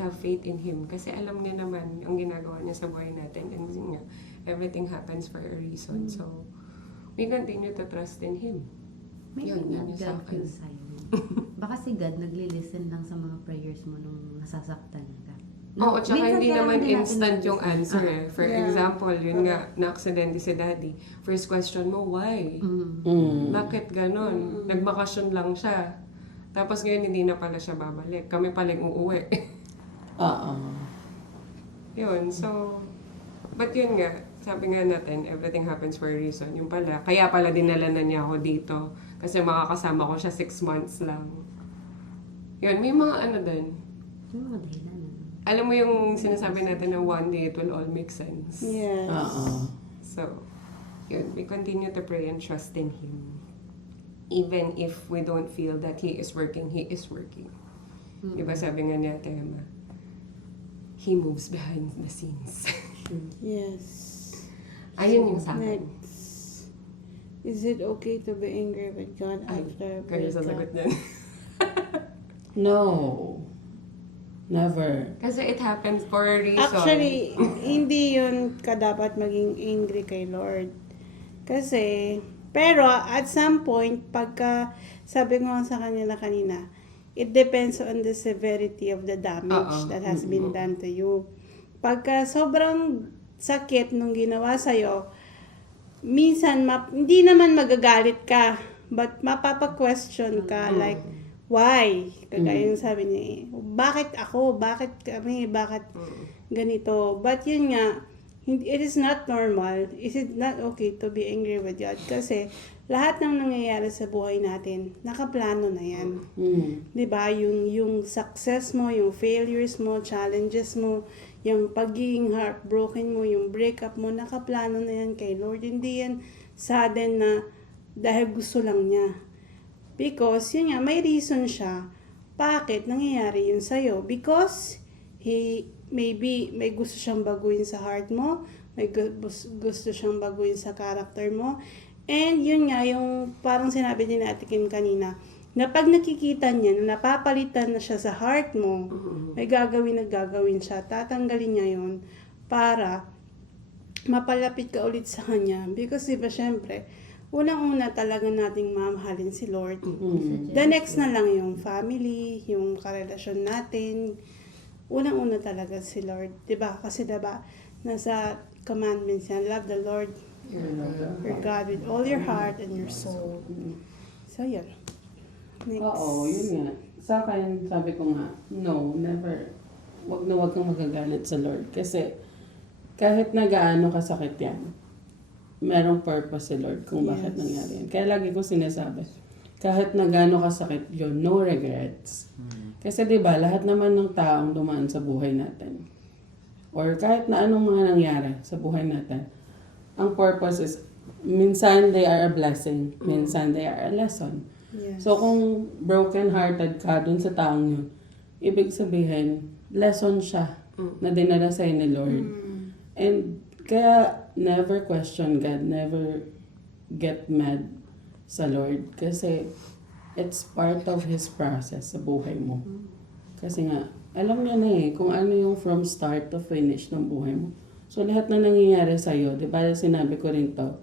have faith in Him kasi alam niya naman ang ginagawa niya sa buhay natin. And yun nga, everything happens for a reason. So, we continue to trust in Him. May Yun, yun God yung sa akin. feels silent. Baka si God nagli-listen lang sa mga prayers mo nung nasasaktan ka. Oo, tsaka minsan hindi kailangan naman din natin instant yung mag-listen. answer eh. For Yeah. example, yun nga, na-aksidente si Daddy. First question mo, why? Bakit ganon? Nagbakasyon lang siya. Tapos ngayon hindi na pala siya babalik. Kami paling uuwi. Oo. Yun, so... But yun nga, sabi nga natin, everything happens for a reason. Yung pala, kaya pala dinala na niya ako dito. Kasi makakasama ko siya 6 months lang. Yun, may mga ano dun. Yung mga dahilan. Alam mo yung sinasabi natin na one day it will all make sense. Yes. Oo. So, yun, we continue to pray and trust in Him. Even if we don't feel that He is working, He is working. Diba sabi nga ni Ate Emma, He moves behind the scenes. Yes. Ayun yung sa akin. Next. Is it okay to be angry with God Ay, after a kayo sasagot niyan. No. Never. Kasi it happens for a reason. Actually, hindi yun kadapat maging angry kay Lord. Kasi, pero at some point, pagka, sabi ko nga sa kanila kanina, it depends on the severity of the damage that has been done to you. Pagka sobrang sakit nung ginawa sa'yo, minsan, hindi naman magagalit ka, but mapapa-question ka, like, why? Kagaya yung sabi niya, bakit ako? Bakit kami? Bakit ganito? But yun nga, it is not normal. Is it not okay to be angry with God? Kasi lahat ng nangyayari sa buhay natin, nakaplano na yan. Diba? Yung success mo, yung failures mo, challenges mo, yung pagiging heartbroken mo, yung breakup mo, nakaplano na yan kay Lord. Hindi yan sudden na dahil gusto lang niya. Because, yun nga, may reason siya. Bakit nangyayari yun sa'yo? Because, maybe may gusto siyang baguhin sa heart mo, may gusto siyang baguhin sa character mo. And yun nga, yung parang sinabi din natin kanina, na pag nakikita niya, na napapalitan na siya sa heart mo, may gagawin siya, tatanggalin niya yun para mapalapit ka ulit sa kanya. Because diba, syempre, unang-una talaga nating mamahalin si Lord. The next na lang yung family, yung karelasyon natin. Unang-una talaga si Lord. Diba? Kasi diba, nasa commandments yan, love the Lord, your God with all your heart and your soul. So, yun. Next. Oo, yun nga. Sa akin, sabi ko nga, no, never. Wag kang magagalit sa Lord. Kasi, kahit na gaano kasakit yan, merong purpose si Lord kung bakit nangyari yan. Kaya lagi ko sinasabi, kahit na gaano kasakit yun, no regrets. Kasi diba, lahat naman ng taong dumaan sa buhay natin, or kahit na anong mga nangyari sa buhay natin, ang purpose is, minsan they are a blessing, minsan they are a lesson. Yes. So kung broken-hearted ka dun sa taong yun, ibig sabihin, lesson siya na dinala sa'yo ni Lord. And kaya never question God, never get mad sa Lord. Kasi it's part of His process sa buhay mo. Kasi nga, alam niya na kung ano yung from start to finish ng buhay mo. So, lahat na nangyayari sa'yo, di ba sinabi ko rin to,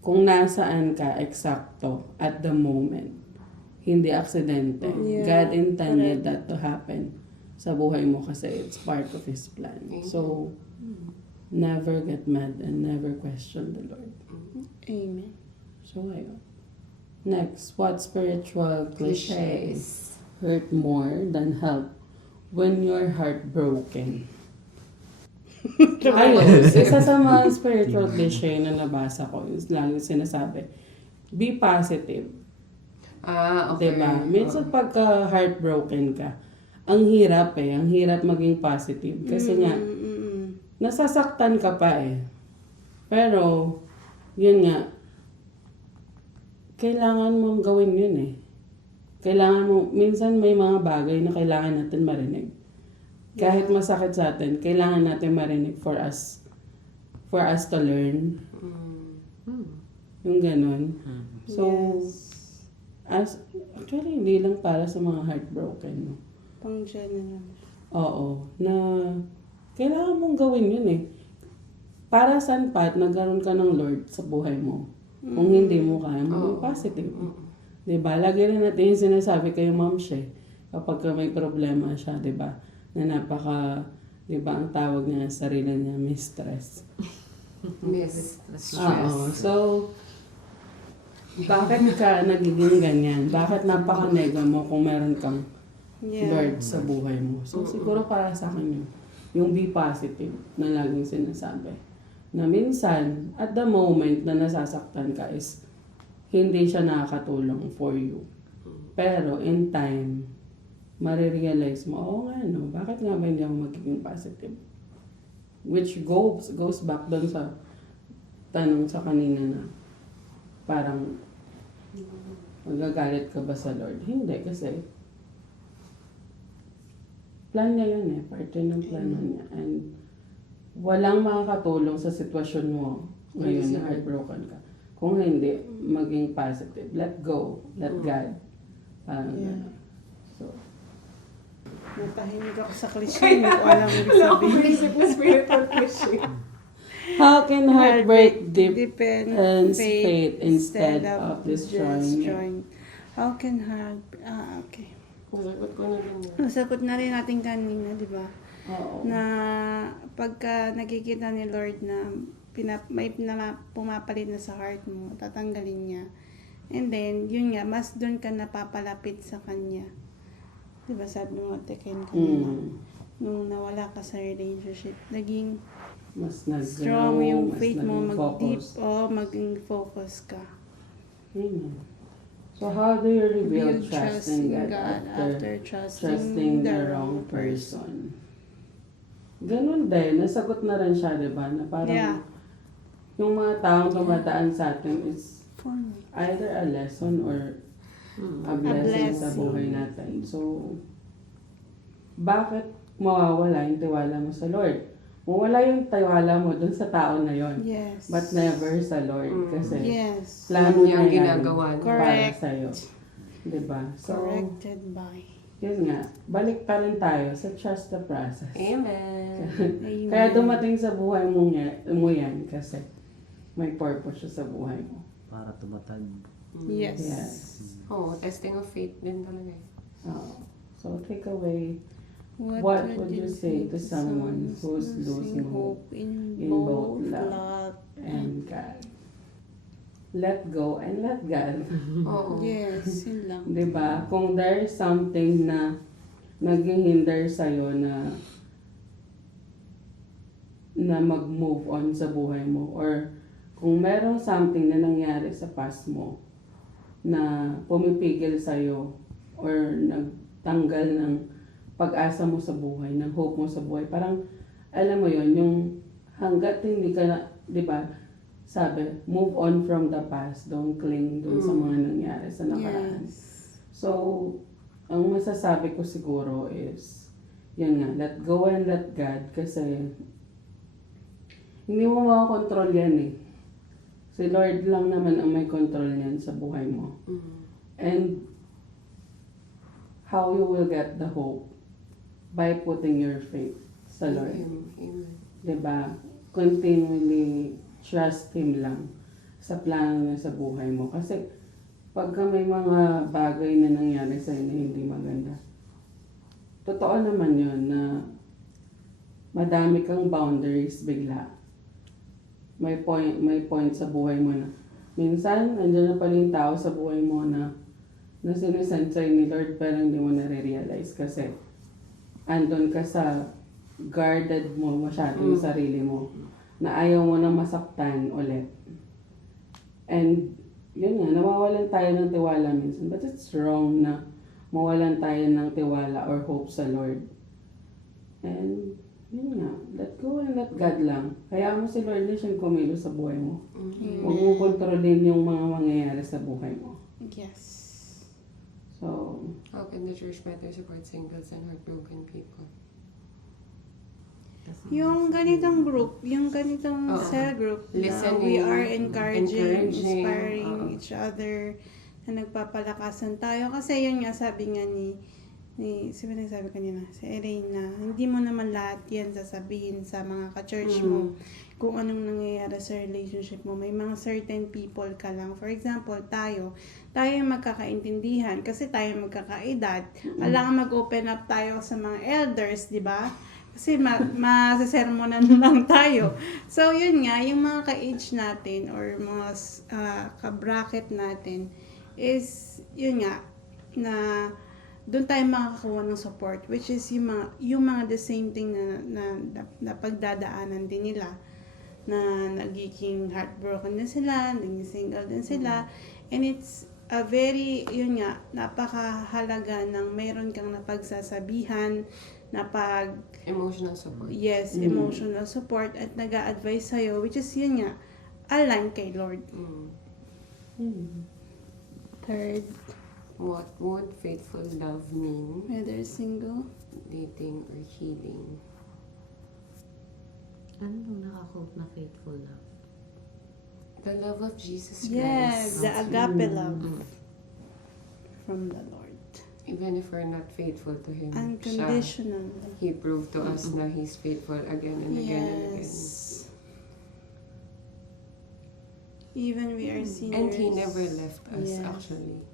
kung nasaan ka eksakto at the moment, hindi aksidente. Yeah, God intended correct. that to happen sa buhay mo kasi it's part of His plan. So, never get mad and never question the Lord. Amen. So, ayun. Next, what spiritual cliche Cliches. hurt more than help when you're heartbroken? Ayun, isa sa mga spiritual cliche na nabasa ko, is lagi sinasabi, be positive. Ah, okay. Diba? Minsan pagka heartbroken ka, ang hirap maging positive. Kasi nga, nasasaktan ka pa Pero, yun nga, kailangan mong gawin yun Kailangan mo, minsan may mga bagay na kailangan natin marinig. Kahit masakit sa atin, kailangan natin marinig for us to learn. Yung ganun. So, actually, hindi lang para sa mga heartbroken, no? Pang general. Oo, na kailangan mong gawin yun Para saan pa at nagkaroon ka ng Lord sa buhay mo? Kung hindi mo kaya, maging positive. Diba? Lagi rin natin yung sinasabi kay Ma'am She, kapag may problema siya, diba? Na napaka, diba, ang tawag niya sa sarili niya, may stress. Yes. Oo. So, bakit ka nagiging ganyan? Bakit napaka-nega mo kung meron kang Lord sa buhay mo? So, siguro para sa akin yun. Yung be positive na laging sinasabi. Na minsan, at the moment na nasasaktan ka is, hindi siya nakakatulong for you. Pero in time, marirealize mo, oo nga no, bakit nga ba hindi ako magiging positive? Which goes back doon sa tanong sa kanina na parang magagalit ka ba sa Lord? Hindi, kasi plan niya yun parte ng plano niya. And walang makakatulong sa sitwasyon mo ngayon na heartbroken ka. Kung hindi, maging positive. Let go. Let God. Parang ganun. So, Natahimik ako sa cliche. Hindi ko alam ibig sabihin. Isip na spiritual cliche. how can heartbreak Depend faith instead of destroying it? destroying. How can heart... okay. Nasagot ko na rin yun. Nasagot na rin natin kanina, di ba? Oo. Na pagka nakikita ni Lord na may pumapalit na sa heart mo, tatanggalin niya. And then, yun nga, mas doon ka napapalapit sa Kanya. Diba sabi mo, Tekken kanina, nung nawala ka sa relationship, naging Mas nag-grow, strong yung mas faith mo, naging mag-deep, focus. maging focus ka. Amen. So how do you reveal Build trust in God after trusting the wrong person? Ganun din, nasagot na rin siya, di ba? Na parang Yeah. yung mga taong tumataan sa atin is For me. either a lesson or a blessing sa buhay natin. So, bakit mawawala yung tiwala mo sa Lord? Mawala yung tiwala mo dun sa tao na yon, Yes. but never sa Lord. Kasi Yes. plano Niya niya ang yan ginagawa niya. para Correct. sa'yo. Diba? So, Corrected by. yun nga, balik pa rin tayo sa trust the process. Amen. Amen. Kaya dumating sa buhay mo yan kasi may purpose siya sa buhay mo. Para tumatag. Yes. Yes. Oh, testing of faith din talaga So, take away, what would you say to someone who's losing hope in in both both love? and God? Let go and let God. Oo. Yes, yun lang. Diba? Kung there is something na naging hinder sa'yo na mag-move on sa buhay mo, or kung merong something na nangyari sa past mo na pumipigil sa'yo or nagtanggal ng pag-asa mo sa buhay, ng hope mo sa buhay, parang alam mo yon, yung hanggat hindi ka na, di ba, sabi, move on from the past, don't cling dun sa mga nangyari sa nakaraan. Yes. So, ang masasabi ko siguro is, yan nga, let go and let God, kasi hindi mo makakontrol yan Si Lord lang naman ang may control niyan sa buhay mo. And how you will get the hope by putting your faith sa Lord. Amen. Diba? Continually trust Him lang sa plano niya sa buhay mo. Kasi pagka may mga bagay na nangyari sa na hindi maganda, totoo naman yun na madami kang boundaries bigla. May point sa buhay mo na minsan, nandiyan na pala yung tao sa buhay mo na sinesend sa'yo ni Lord pero hindi mo nare-realize kasi andun ka sa guarded mo masyado yung sarili mo na ayaw mo na masaktan ulit. And yun nga, nawawalan tayo ng tiwala minsan. But it's wrong na mawalan tayo ng tiwala or hope sa Lord. And yun nga, let go and let God lang. Kaya mo si Lord na siyang kumilos sa buhay mo. Huwag mo kontrolin yung mga mangyayari sa buhay mo. Yes. So, How can the church better support singles and heartbroken people? Yung ganitong group, yung ganitong Oo. cell group, na Listening, we are encouraging, inspiring oo. each other, na nagpapalakasan tayo. Kasi yun nga, sabi nga ni sino nagsabi kanina? Si Elena, hindi mo naman lahat yan sasabihin sa mga ka-church mo kung anong nangyayari sa relationship mo. May mga certain people ka lang. For example, tayo yung magkakaintindihan kasi tayo magkakaedad. Alangan mag-open up tayo sa mga elders, di ba? Kasi masasermonan lang tayo. So, yun nga, yung mga ka-age natin or mga ka-bracket natin is, yun nga, na doon tayo makakakuha ng support, which is yung mga the same thing na pagdadaanan din nila, na nagiging heartbroken din sila, naging single din sila, and it's a very, yun nga, napakahalaga ng meron kang napagsasabihan, Emotional support. yes, emotional support, at nag-a-advise sa'yo, which is yun nga, align kay Lord. Third, What would faithful love mean? whether single, Dating or healing? Ano nung nakakote na faithful love? The love of Jesus Christ. yes, the agape love from the Lord. Even if we're not faithful to Him, Unconditional. He proved to us na He's faithful again and again and again. Yes. Even we are sinners. And He never left us, Yes. actually.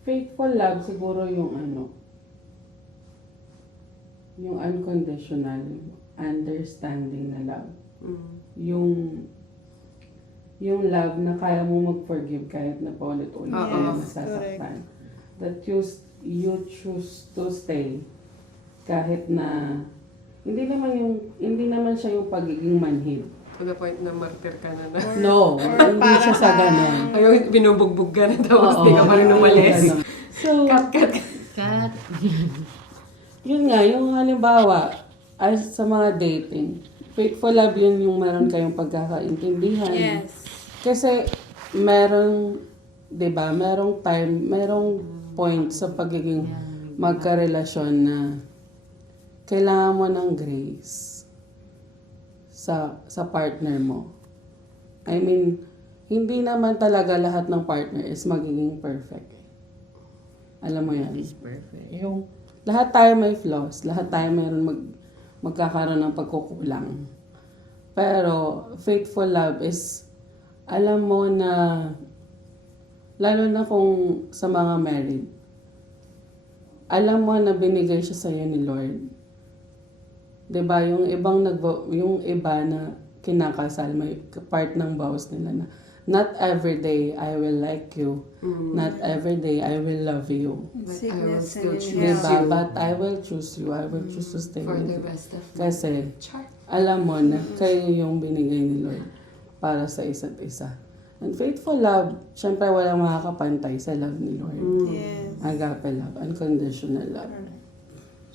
faithful love siguro yung unconditional, understanding na love. Yung love na kaya mo mag-forgive kahit na paulit-ulit Oo. ka na Yes, nasasaktan. That you choose to stay kahit na hindi naman siya yung pagiging manhid. To the point na martyr ka na. No, hindi siya sa ganun. Ayaw, binubugbog ka na tapos Oo, di ka pa rin umalis. ganun. So, Kat! yun nga, yung halimbawa, ay sa mga dating, faithful love yun yung meron kayong pagkakaintindihan. Yes. Kasi merong, di ba, merong time, merong point sa pagiging magkarelasyon na kailangan mo ng grace sa partner mo. I mean, hindi naman talaga lahat ng partner is magiging perfect. Alam mo yan? Is perfect. Yung lahat tayo may flaws, lahat tayo mayroon magkakaroon ng pagkukulang. Pero faithful love is alam mo na lalo na kung sa mga married, alam mo na binigay siya sa iyo ni Lord. 'Di ba yung iba na kinakasal may part ng vows nila na not every day I will like you. Not every day I will love you. But I will Sickness still and choose health. Diba? you But I will choose you. I will choose to stay for with the you. rest of my Kasi Char. alam mo na kayo yung binigay ni Lord para sa isa't isa. And faithful love, syempre walang makakapantay sa love ni Lord. Yes. Agape love, unconditional love.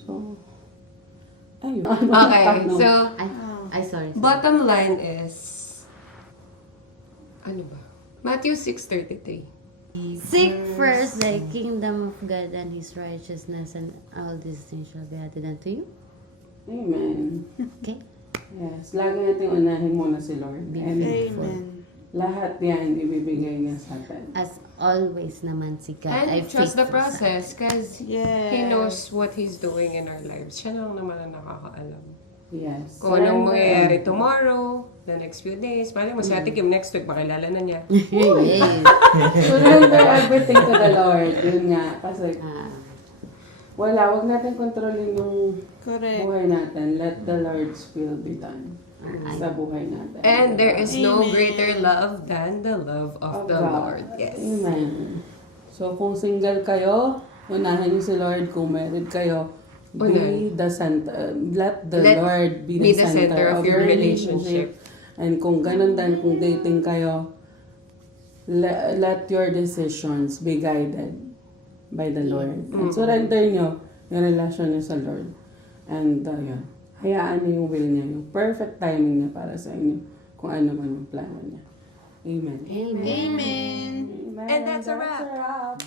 So, ayun. Okay, so Ay, sorry. bottom line is, ano ba? Matthew 6:33. Seek first the kingdom of God and His righteousness, and all these things shall be added unto you. Amen. Okay? Yes, lagi natin unahin muna si Lord. And Amen. lahat yan ibibigay niya sa atin. As always naman si God. I And trust the faithful sa- process because Yes. He knows what He's doing in our lives. Siya lang naman ang nakakaalam. Yes. Kung anong Surrender. mangyayari tomorrow, the next few days. Pwede mo si Ate Kim next week, makilala na niya. Yes. Surrender everything to the Lord. Yun nga. Kasi Ah, wag natin kontrolin yung Correct. buhay natin. Let the Lord's will be done sa buhay natin. And there is no Amen. greater love than the love of the God. Lord. Yes. Amen. So, kung single kayo, unahin niyo si Lord. Kung married kayo, be Unahin. the center. Let the Let Lord be the center of your relationship. And kung ganun din, kung dating kayo, let your decisions be guided by the Lord. And surrender nyo yung relasyon niyo sa Lord. And yun, hayaan niyo yung will niya, yung perfect timing niya para sa inyo, kung ano man yung plano niya. Amen. Amen. Amen. Amen. And that's a wrap. wrap.